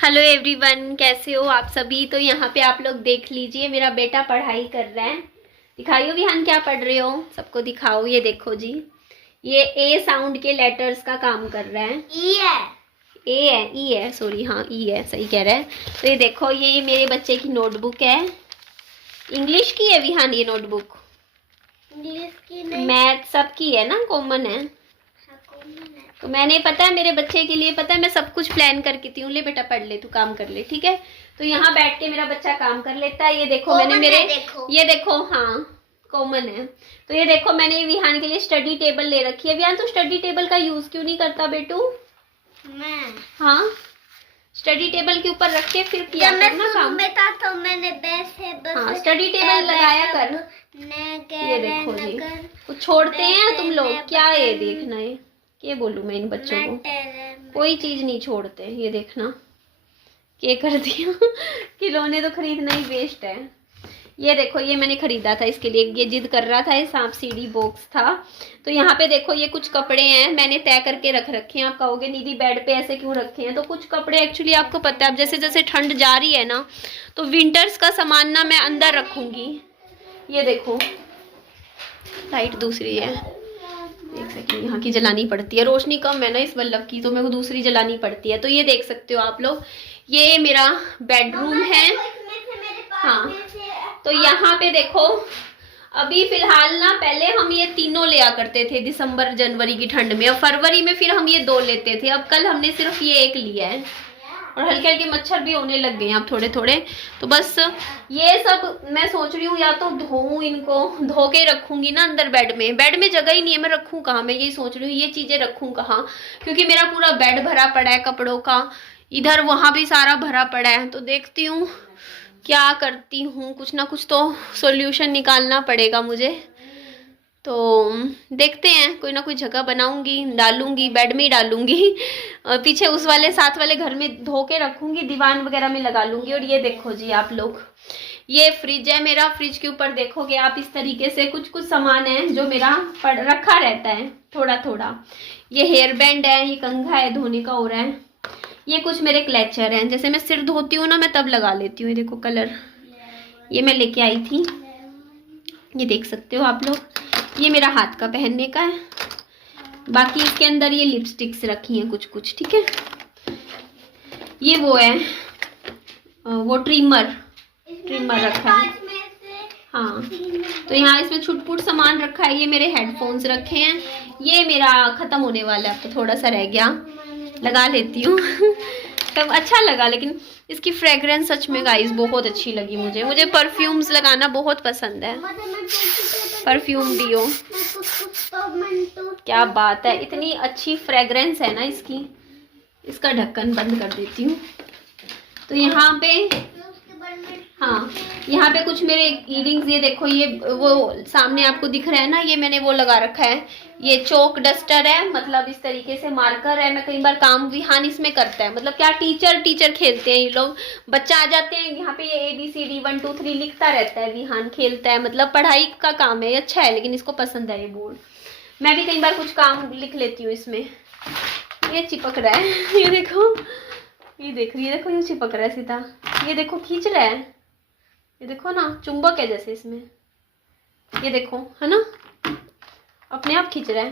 Hello everyone, कैसे हो आप सभी। तो यहाँ पे आप लोग देख लीजिए, मेरा बेटा पढ़ाई कर रहा है। दिखाइयो विहान, क्या पढ़ रहे हो, सबको दिखाओ। ये देखो जी, ये ए साउंड के लेटर्स का काम कर रहा है। ई है, ए है, ई है, सॉरी, हाँ ई है, सही कह रहा है। तो ये देखो, ये मेरे बच्चे की नोटबुक है। इंग्लिश की है विहान ये नोटबुक। इंग्लिश की नहीं, मैथ सबकी है ना, कॉमन है। तो मैंने, पता है मेरे बच्चे के लिए, पता है मैं सब कुछ प्लान करके थी। ले बेटा पढ़ ले, तू काम कर ले, ठीक है। तो यहाँ बैठ के मेरा बच्चा काम कर लेता है। ये देखो मैंने मेरे, ये देखो, हाँ कॉमन है। तो ये देखो मैंने विहान के लिए स्टडी टेबल ले रखी है। विहान तू स्टडी टेबल का यूज क्यों नहीं करता बेटू। मैं, हाँ, स्टडी टेबल के ऊपर रख के फिर किया करना काम। में था तो मैंने वैसे बस, हाँ स्टडी टेबल लगाया कर। ये देखो जी, कुछ छोड़ते हैं तुम लोग क्या। ये देखना है, क्या बोलूं मैं इन बच्चों को, कोई चीज नहीं छोड़ते। ये देखना क्या कर दिया खिलौने तो खरीदना ही वेस्ट है। ये देखो, ये मैंने खरीदा था इसके लिए, ये जिद कर रहा था। ये सांप सीढ़ी बॉक्स था। तो यहाँ पे देखो, ये कुछ कपड़े हैं, मैंने तय करके रख रखे हैं। आप कहोगे निधि बेड पे ऐसे क्यों रखे हैं। तो कुछ कपड़े एक्चुअली आपको पता है, अब जैसे जैसे ठंड जा रही है ना, तो विंटर्स का सामान ना मैं अंदर रखूंगी। ये देखो, लाइट दूसरी है, देख सकते हैं, यहाँ की जलानी पड़ती है, रोशनी कम है ना इस बल्ब की, तो मेरे को दूसरी जलानी पड़ती है। तो ये देख सकते हो आप लोग, ये मेरा बेडरूम है। हाँ, तो यहाँ पे देखो, अभी फिलहाल ना, पहले हम ये तीनों लिया करते थे दिसंबर जनवरी की ठंड में, और फरवरी में फिर हम ये 2 लेते थे। अब कल हमने सिर्फ ये 1 लिया है, और हल्के हल्के मच्छर भी होने लग गए हैं अब थोड़े थोड़े। तो बस ये सब मैं सोच रही हूँ, या तो धोऊं इनको, धो के रखूंगी ना अंदर बेड में जगह ही नहीं है, मैं रखूं कहाँ। मैं यही सोच रही हूँ, ये चीजें रखूं कहाँ, क्योंकि मेरा पूरा बेड भरा पड़ा है कपड़ों का, इधर वहां भी सारा भरा पड़ा है। तो देखती हूँ क्या करती हूँ, कुछ ना कुछ तो सॉल्यूशन निकालना पड़ेगा मुझे। तो देखते हैं, कोई ना कोई जगह बनाऊंगी, डालूंगी, बेड में ही डालूंगी पीछे उस वाले साथ वाले घर में धो के रखूंगी, दीवान वगैरह में लगा लूंगी। और ये देखो जी आप लोग, ये फ्रिज है मेरा। फ्रिज के ऊपर देखोगे आप, इस तरीके से कुछ कुछ सामान है जो मेरा रखा रहता है थोड़ा थोड़ा। ये हेयर बैंड है, ये कंघा है, धोने का हो रहा है। ये कुछ मेरे क्लेचर हैं, जैसे मैं सिर धोती हूँ ना, मैं तब लगा लेती हूँ। ये देखो कलर, ये मैं लेके आई थी, ये देख सकते हो आप लोग। ये मेरा हाथ का पहनने का है। बाकी इसके अंदर ये लिपस्टिक्स रखी हैं कुछ कुछ, ठीक है। ये वो है, वो ट्रिमर रखा है। हाँ, तो यहाँ इसमें छुटपुट सामान रखा है। ये मेरे हेडफोन्स रखे हैं। ये मेरा खत्म होने वाला है, अब तो थोड़ा सा रह गया, लगा लेती हूँ तब अच्छा लगा। लेकिन इसकी फ्रेग्रेंस सच में गाइस बहुत अच्छी लगी मुझे। मुझे परफ्यूम्स लगाना बहुत पसंद है, परफ्यूम डियो, क्या बात है, इतनी अच्छी फ्रेग्रेंस है ना इसकी। इसका ढक्कन बंद कर देती हूँ। तो यहाँ पे, हाँ यहाँ पे कुछ मेरे इयरिंग्स, ये देखो, ये वो सामने आपको दिख रहा है ना, ये मैंने वो लगा रखा है। ये चौक डस्टर है, मतलब इस तरीके से मार्कर है। मैं कई बार काम विहान इसमें करता है, मतलब क्या टीचर खेलते हैं ये लोग। बच्चा आ जाते हैं यहाँ पे, ये ABCD 1 2 3 लिखता रहता है, विहान खेलता है, मतलब पढ़ाई का काम है। अच्छा है, लेकिन इसको पसंद है ये बोर्ड। मैं भी कई बार कुछ काम लिख लेती हूँ इसमें। ये चिपक रहा है ये देखो, ये देख रही है, देखो ये चिपक रहा है सीधा। ये देखो खींच रहा है, ये देखो ना, चुंबक है जैसे इसमें। ये देखो, है ना, अपने आप खींच रहा है।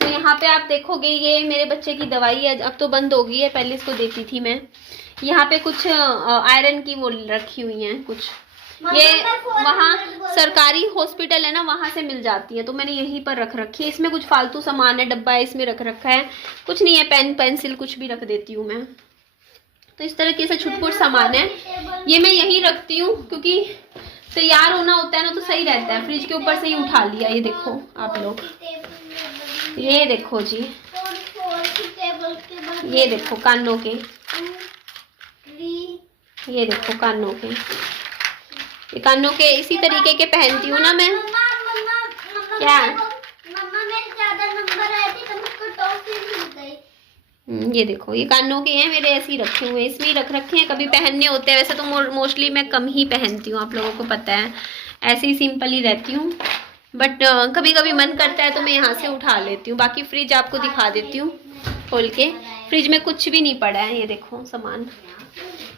तो यहाँ पे आप देखोगे, ये मेरे बच्चे की दवाई है, अब तो बंद हो गई है, पहले इसको देती थी मैं। यहाँ पे कुछ आयरन की वो रखी हुई हैं कुछ, ये वहाँ सरकारी हॉस्पिटल है ना, वहाँ से मिल जाती है, तो मैंने यहीं पर रख रखी है। इसमें कुछ फालतू सामान है, डब्बा है, इसमें रख रखा है। कुछ नहीं है, पेन पेंसिल कुछ भी रख देती हूँ मैं। तो इस तरीके से छुटपुट सामान है, ये मैं यहीं रखती हूँ, क्योंकि तैयार होना होता है ना तो सही रहता है। फ्रिज के ऊपर से ही उठा लिया। ये देखो आप लोग, ये देखो जी, ये देखो कानों के, ये देखो कानों के, ये कानों के इसी तरीके के पहनती हूँ ना मैं। क्या ये देखो, ये कानों के हैं मेरे, ऐसे ही रखे हुए हैं, इसमें ही रख रखे हैं, कभी पहनने होते हैं। वैसे तो मोस्टली मैं कम ही पहनती हूँ, आप लोगों को पता है, ऐसे ही सिंपल ही रहती हूँ। बट कभी कभी मन करता है तो मैं यहाँ से उठा लेती हूँ। बाकी फ्रिज आपको दिखा देती हूँ खोल के। फ्रिज में कुछ भी नहीं पड़ा है। ये देखो सामान,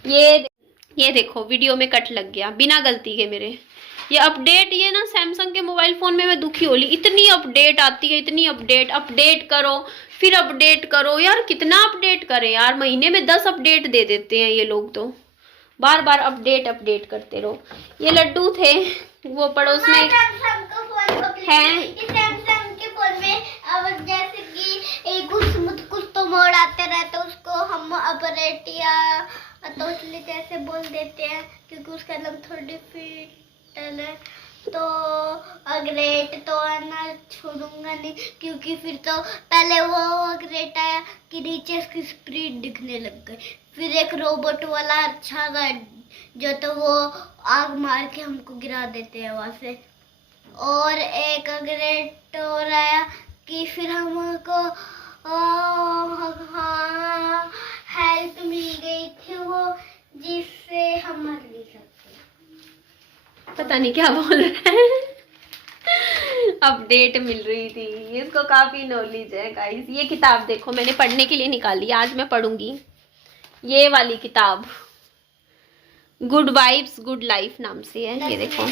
ये देखो वीडियो में कट लग गया बिना गलती के मेरे। ये अपडेट, ये ना सैमसंग के मोबाइल फ़ोन में मैं दुखी होली, इतनी अपडेट आती है, इतनी अपडेट करो फिर अपडेट करो यार, कितना अपडेट करें यार, महीने में 10 अपडेट दे देते हैं ये लोग, तो बार बार अपडेट करते रहो। ये लड्डू थे, वो पड़ोस में है। सैमसंग के फोन में अब जैसे कि कुछ तो मोड़ आते रहते, उसको हम अपडेट या तो इसलिए जैसे बोल देते हैं क्योंकि उसका नाम थोड़ी फिटल है, तो अपग्रेड तो आना छोड़ूंगा नहीं, क्योंकि फिर तो पहले वो अपग्रेड आया कि नीचे उसकी स्पीड दिखने लग गई, फिर एक रोबोट वाला अच्छा था जो तो वो आग मार के हमको गिरा देते हैं वहां से, और एक अपग्रेड और आया कि फिर हमको हेल्प मिल गई थी वो, जिससे हम मर नहीं सकते। पता नहीं क्या बोल रहे हैं। अपडेट मिल रही थी, इसको काफी नॉलेज है गाइस। ये किताब देखो मैंने पढ़ने के लिए निकाली, आज मैं पढ़ूंगी ये वाली किताब, गुड वाइब्स गुड लाइफ नाम से है। ये देखो,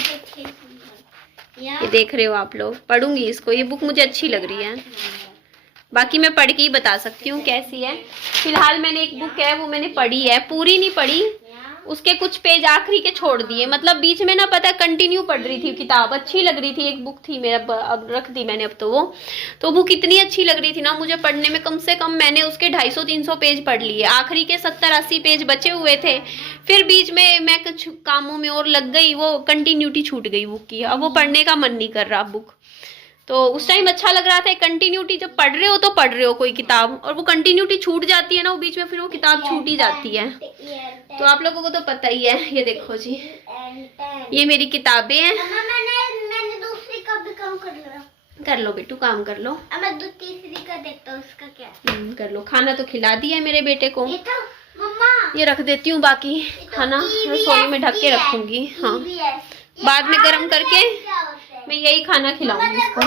ये देख रहे हो आप लोग, पढ़ूंगी इसको। ये बुक मुझे अच्छी लग रही है, बाकी मैं पढ़ के ही बता सकती हूँ कैसी है। फिलहाल मैंने एक बुक है वो मैंने पढ़ी है, पूरी नहीं पढ़ी, उसके कुछ पेज आखिरी के छोड़ दिए, मतलब बीच में ना पता कंटिन्यू पढ़ रही थी किताब, अच्छी लग रही थी। एक बुक थी मेरा, अब रख दी मैंने अब तो बुक इतनी अच्छी लग रही थी ना मुझे पढ़ने में, कम से कम मैंने उसके 250-300 पेज पढ़ लिए, आखिरी के 70-80 पेज बचे हुए थे, फिर बीच में मैं कुछ कामों में और लग गई, वो कंटिन्यूटी छूट गई बुक की, अब वो पढ़ने का मन नहीं कर रहा बुक। तो उस टाइम अच्छा लग रहा था, कंटिन्यूटी, जब पढ़ रहे हो तो पढ़ रहे हो कोई किताब और वो कंटिन्यूटी छूट जाती है ना, वो बीच में फिर वो किताब छूट ही जाती है, तो आप लोगों को तो पता ही है। ये देखो जी, ये मेरी किताबें हैं। मैंने दूसरी का भी काम कर लो बेटू, काम कर लो। मैं तीसरी का देखता हूँ उसका क्या कर लो। खाना तो खिला दिया है मेरे बेटे को, ये तो मम्मा ये रख देती हूँ, बाकी खाना रसोई में ढक के रखूंगी। हाँ, बाद में गर्म करके मैं यही खाना खिलाऊंगी इसको।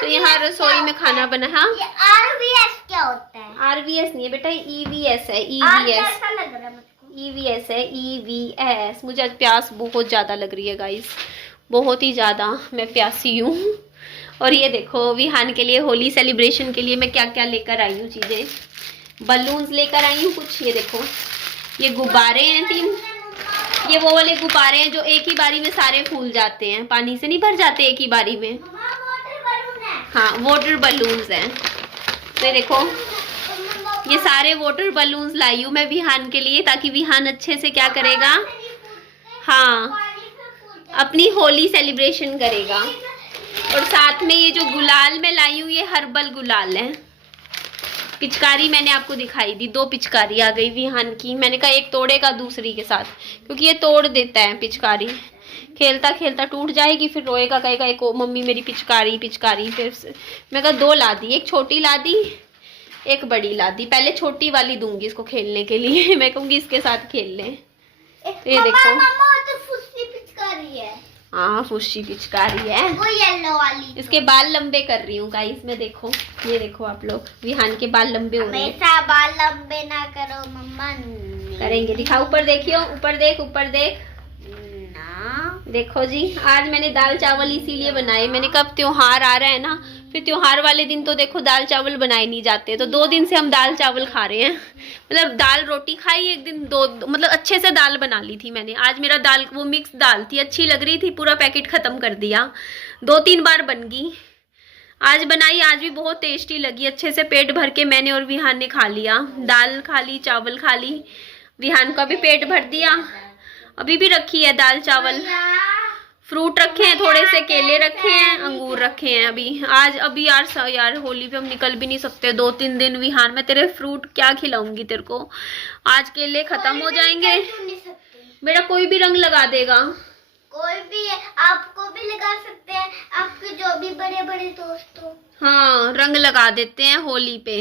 तो यहाँ रसोई में खाना बना। हाँ, RVS क्या होता है? RVS नहीं है बेटा, EVS है। ऐसा लग रहा है मुझको। EVS है, EVS। मुझे आज प्यास बहुत ज़्यादा लग रही है गाइस, बहुत ही ज़्यादा मैं प्यासी हूँ। और ये देखो विहान के लिए होली सेलिब्रेशन के लिए मैं क्या क्या लेकर आई हूँ चीज़ें, बलून्स लेकर आई हूँ कुछ। ये देखो, ये गुब्बारे हैं 3, ये वो वाले गुब्बारे हैं जो एक ही बारी में सारे फूल जाते हैं, पानी से नहीं भर जाते एक ही बारी में। हाँ, वाटर बलून्स हैं। तो ये देखो, ये सारे वाटर बलून्स लाई हूँ मैं विहान के लिए, ताकि विहान अच्छे से क्या करेगा, हाँ, अपनी होली सेलिब्रेशन करेगा। और साथ में ये जो गुलाल मैं लाई हूँ, ये हर्बल गुलाल है। पिचकारी मैंने आपको दिखाई दी, 2 पिचकारी आ गई विहान की, मैंने कहा एक तोड़ेगा दूसरी के साथ, क्योंकि ये तोड़ देता है पिचकारी, खेलता खेलता टूट जाएगी, फिर रोएगा, कहेगा एक मम्मी मेरी पिचकारी। फिर मैं कहा 2 ला दी, एक छोटी ला दी, एक बड़ी ला दी। पहले छोटी वाली दूंगी इसको खेलने के लिए, मैं कहूँगी इसके साथ खेल लें। तो ये देखो, तो फुस्सी पिचकारी है। हाँ, फुस्सी पिचकारी है, वो येलो वाली। इसके बाल लंबे कर रही हूँ गाइस मैं। देखो, ये देखो आप लोग, विहान के बाल लंबे हो रहे हैं। हमेशा बाल लंबे ना करो मम्मा। करेंगे, दिखाओ, ऊपर देखियो, ऊपर देख, ऊपर देख ना। देखो जी, आज मैंने दाल चावल इसीलिए बनाए, मैंने कब त्योहार आ रहा है ना, फिर त्योहार वाले दिन तो देखो दाल चावल बनाए नहीं जाते, तो 2 दिन से हम दाल चावल खा रहे हैं। मतलब दाल रोटी खाई एक दिन, दो मतलब अच्छे से दाल बना ली थी मैंने। आज मेरा दाल वो मिक्स दाल थी, अच्छी लग रही थी, पूरा पैकेट खत्म कर दिया, 2-3 बार बन गई। आज बनाई, आज भी बहुत टेस्टी लगी, अच्छे से पेट भर के मैंने और विहान ने खा लिया, दाल खा ली, चावल खा ली, विहान का भी पेट भर दिया। अभी भी रखी है दाल चावल, फ्रूट रखे हैं, थोड़े से केले रखे हैं, अंगूर रखे हैं अभी यार होली पे हम निकल भी नहीं सकते 2-3 दिन। विहान मैं तेरे फ्रूट क्या खिलाऊंगी तेरे को, आज केले खत्म हो जाएंगे। मेरा कोई भी रंग लगा देगा, कोई भी, आपको भी लगा सकते हैं, आपके जो भी बड़े बड़े दोस्त हो। हाँ, रंग लगा देते हैं होली पे,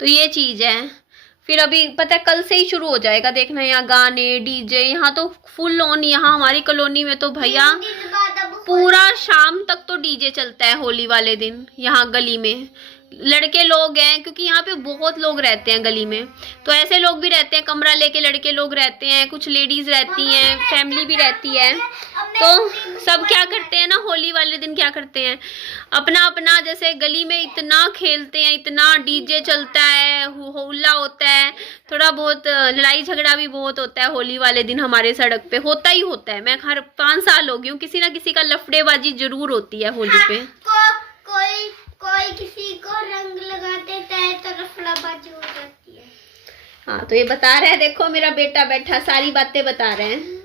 तो ये चीज है। फिर अभी पता है कल से ही शुरू हो जाएगा, देखना यहाँ गाने डीजे, यहाँ तो फुल ऑन। यहाँ हमारी कॉलोनी में तो भैया पूरा शाम तक तो डीजे चलता है होली वाले दिन यहाँ गली में। लड़के लोग हैं, क्योंकि यहाँ पे बहुत लोग रहते हैं गली में, तो ऐसे लोग भी रहते हैं, कमरा लेके लड़के लोग रहते हैं, कुछ लेडीज रहती हैं, फैमिली भी रहती है। तो सब क्या करते हैं ना, होली वाले दिन क्या करते हैं, अपना अपना जैसे गली में इतना खेलते हैं, इतना डीजे चलता है, हुल्ला होता है, थोड़ा बहुत लड़ाई झगड़ा भी बहुत होता है होली वाले दिन। हमारे सड़क पे होता ही होता है, मैं हर 5 साल हो गई हूँ, किसी ना किसी का लफड़ेबाजी जरूर होती है होली पे। कोई किसी को रंग लगा देता है तो लफड़ाबाजी हो जाती है। हाँ, तो ये बता रहे हैं, देखो मेरा बेटा बैठा सारी बातें बता रहे हैं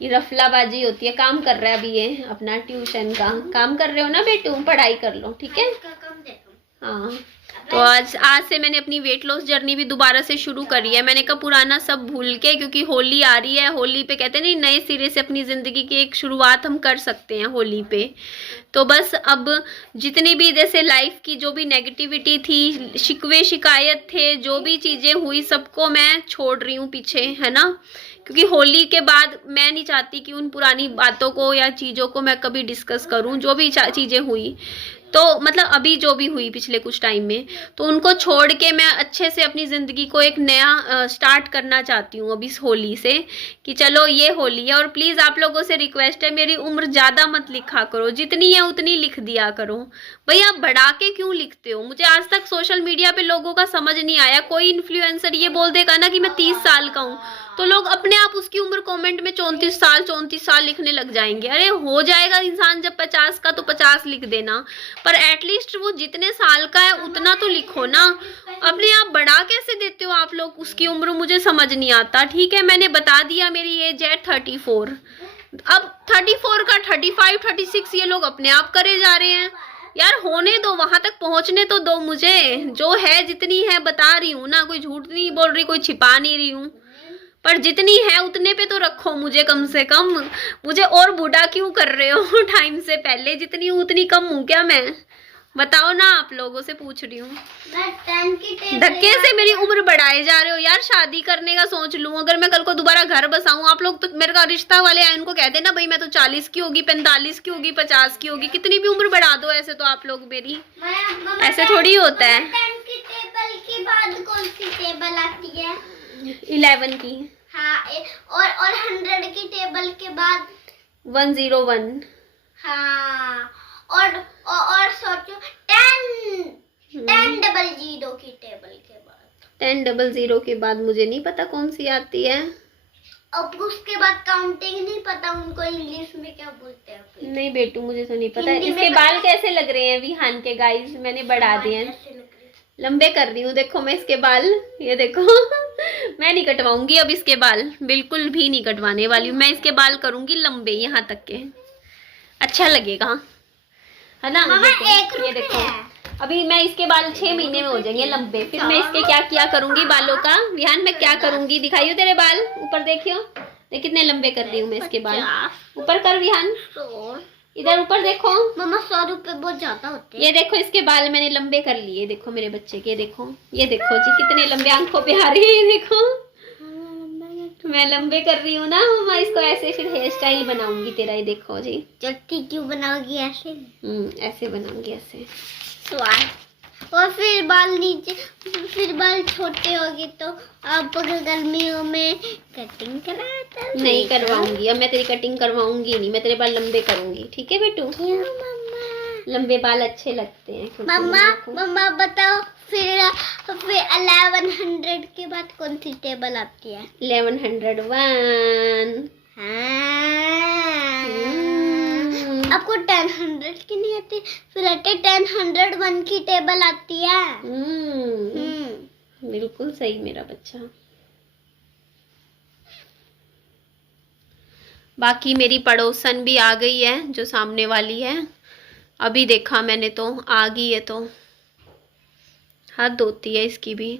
कि रफलाबाजी होती है। काम कर रहा है अभी ये अपना ट्यूशन का काम कर रहे हो ना बेटू, पढ़ाई कर लो, ठीक है। हाँ, तो आज से मैंने अपनी वेट लॉस जर्नी भी दोबारा से शुरू करी है। मैंने कहा पुराना सब भूल के, क्योंकि होली आ रही है, होली पे कहते हैं नहीं, नए सिरे से अपनी ज़िंदगी की एक शुरुआत हम कर सकते हैं होली पे। तो बस अब जितनी भी जैसे लाइफ की जो भी नेगेटिविटी थी, शिकवे शिकायत थे, जो भी चीज़ें हुई, सबको मैं छोड़ रही हूँ पीछे, है ना। क्योंकि होली के बाद मैं नहीं चाहती कि उन पुरानी बातों को या चीज़ों को मैं कभी डिस्कस करूं। जो भी चीज़ें हुई, तो मतलब अभी जो भी हुई पिछले कुछ टाइम में, तो उनको छोड़ के मैं अच्छे से अपनी ज़िंदगी को एक नया स्टार्ट करना चाहती हूँ अब इस होली से, कि चलो ये होली है। और प्लीज़ आप लोगों से रिक्वेस्ट है, मेरी उम्र ज़्यादा मत लिखा करो, जितनी है उतनी लिख दिया करो। भाई आप बढ़ा के क्यों लिखते हो? मुझे आज तक सोशल मीडिया पे लोगों का समझ नहीं आया। कोई इन्फ्लुएंसर ये बोल देगा ना कि मैं 30 साल का हूँ, तो लोग अपने आप उसकी उम्र कमेंट में 34 साल लिखने लग जाएंगे। अरे हो जाएगा इंसान जब 50 का, तो 50 लिख देना, पर एटलीस्ट वो जितने साल का है उतना तो लिखो ना। अपने आप बढ़ा कैसे देते हो आप लोग उसकी उम्र, मुझे समझ नहीं आता। ठीक है, मैंने बता दिया मेरी एज है 34, अब 34 का 35 36 ये लोग अपने आप करे जा रहे हैं। यार होने दो, वहां तक पहुंचने तो दो मुझे, जो है जितनी है बता रही हूँ ना, कोई झूठ नहीं बोल रही, कोई छिपा नहीं रही हूँ, पर जितनी है उतने पे तो रखो मुझे कम से कम। मुझे और बूढ़ा क्यों कर रहे हो टाइम से पहले? जितनी हूँ उतनी कम हूँ क्या मैं? बताओ ना, आप लोगों से पूछ रही हूँ। धक्के से मेरी उम्र बढ़ाए जा रहे हो यार। शादी करने का सोच लूं, अगर मैं कल को दोबारा घर बसाऊं, आप लोग तो मेरे का रिश्ता वाले आए उनको कहते ना भाई मैं तो 40 की होगी, 45 की होगी, 50 की होगी, कितनी भी उम्र बढ़ा दो ऐसे तो आप लोग मेरी। ऐसे थोड़ी होता है। टेबल के बाद कौन सी टेबल आती है? 11 की। हाँ, और 100 की टेबल के बाद 101। हाँ, और सोचो 1000 की टेबल के बाद 1000 के बाद मुझे नहीं पता कौन सी आती है। अब उसके बाद काउंटिंग नहीं पता उनको इंग्लिश में क्या बोलते हैं। नहीं बेटू, मुझे तो नहीं पता। इसके बाल कैसे लग रहे हैं विहान के गाइस? मैंने बढ़ा दिए हैं, लंबे कर रही हूँ। देखो मैं इसके बाल, ये देखो मैं नहीं कटवाऊंगी अब इसके बाल, बिल्कुल भी नहीं कटवाने वाली हूँ मैं। इसके बाल करूंगी लंबे यहाँ तक के, अच्छा लगेगा, है ना। ये देखो अभी मैं इसके बाल 6 महीने में हो जाएंगे लंबे, फिर मैं इसके क्या क्या करूंगी बालों का। विहान मैं क्या करूंगी, दिखाइयो तेरे बाल, ऊपर देखियो, देख कितने लंबे कर रही हूँ मैं इसके बाल। ऊपर कर विहान, इधर ऊपर देखो। मम्मा 100 रुपए बहुत ज्यादा होते हैं। ये देखो इसके बाल मैंने लंबे कर लिए, देखो मेरे बच्चे के, देखो ये देखो जी कितने लंबे, आंखों पे आ रहे हैं, देखो मैं लंबे कर रही हूँ ना मम्मा इसको। ऐसे फिर हेयर स्टाइल बनाऊंगी तेरा, ये देखो जी। चट्टी क्यों बनाओगी ऐसे? ऐसे बनाऊंगी, ऐसे। और फिर बाल नीचे, फिर बाल छोटे होगी तो आप गर्मियों में कटिंग कराता नहीं करवाऊंगी अब मैं तेरी कटिंग करवाऊंगी नहीं, मैं तेरे बाल लंबे करूंगी, ठीक है बेटू। लंबे बाल अच्छे लगते हैं। मम्मा बताओ फिर 1100 के बाद कौन सी टेबल आती है? 1101। आपको 1000 की नहीं आती, फिर 1001 की टेबल आती है। बिल्कुल सही मेरा बच्चा। बाकी मेरी पड़ोसन भी आ गई है, जो सामने वाली है, अभी देखा मैंने तो आ गई है, तो हद होती है इसकी भी।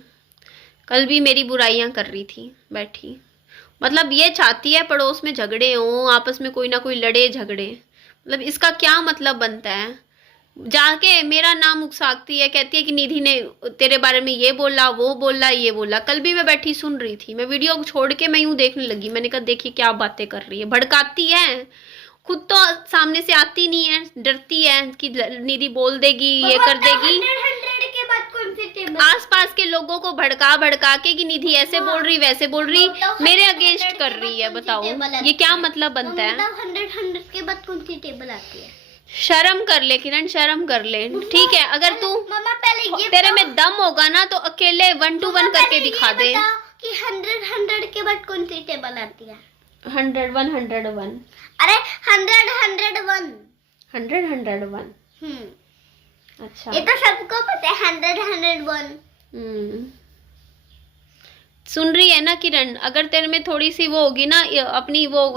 कल भी मेरी बुराइयां कर रही थी बैठी, मतलब ये चाहती है पड़ोस में झगड़े हों, आपस में कोई ना कोई लड़े झगड़े, मतलब इसका क्या मतलब बनता है? जाके मेरा नाम उकसाती है, कहती है कि निधि ने तेरे बारे में ये बोला, वो बोला, ये बोला। कल भी मैं बैठी सुन रही थी, मैं वीडियो छोड़ के मैं यूं देखने लगी, मैंने कहा देखिए क्या बातें कर रही है, भड़काती है, खुद तो सामने से आती नहीं है, डरती है कि निधि बोल देगी, ये कर देगी। 100 के बाद कौन सी टेबल? आसपास के लोगों को भड़का भड़का के कि निधि ऐसे बोल रही, वैसे बोल रही, मेरे अगेंस्ट कर रही है। बताओ ये क्या मतलब बनता है? 100 के बाद कौन सी टेबल आती है? शर्म कर ले किरण, शर्म कर ले। ठीक है, अगर तू मम्मा पहले ये तेरे में दम होगा ना तो अकेले 1 to 1 करके दिखा दे कि 100 के बाद कौन सी टेबल आती है? 100 101 अरे 100 101। 100 अच्छा। ये तो सबको पता है 100 101। सुन रही है ना किरण? अगर तेरे में थोड़ी सी वो होगी ना, अपनी वो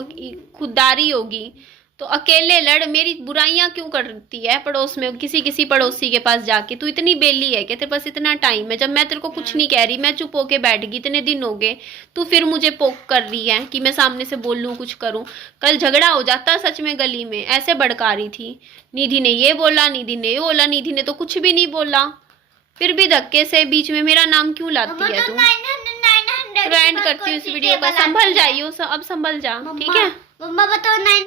खुददारी होगी तो अकेले लड़। मेरी बुराइयां क्यों करती है पड़ोस में, किसी पड़ोसी के पास जाके? तू इतनी बेली है कि तेरे पास इतना टाइम है? जब मैं तेरे को कुछ नहीं कह रही, मैं चुप होके बैठ गई, इतने दिन हो गए, तू फिर मुझे पोक कर रही है कि मैं सामने से बोल लूं, कुछ करूं। कल झगड़ा हो जाता सच में गली में, ऐसे भड़का रही थी, निधि ने ये बोला, निधि ने ये बोला, निधि ने तो कुछ भी नहीं बोला, फिर भी धक्के से बीच में मेरा नाम क्यों लाती है तू? तो एंड करती हूँ इस वीडियो का। संभल जाइयो, अब संभल जा, ठीक है? मम्मा बताओ 9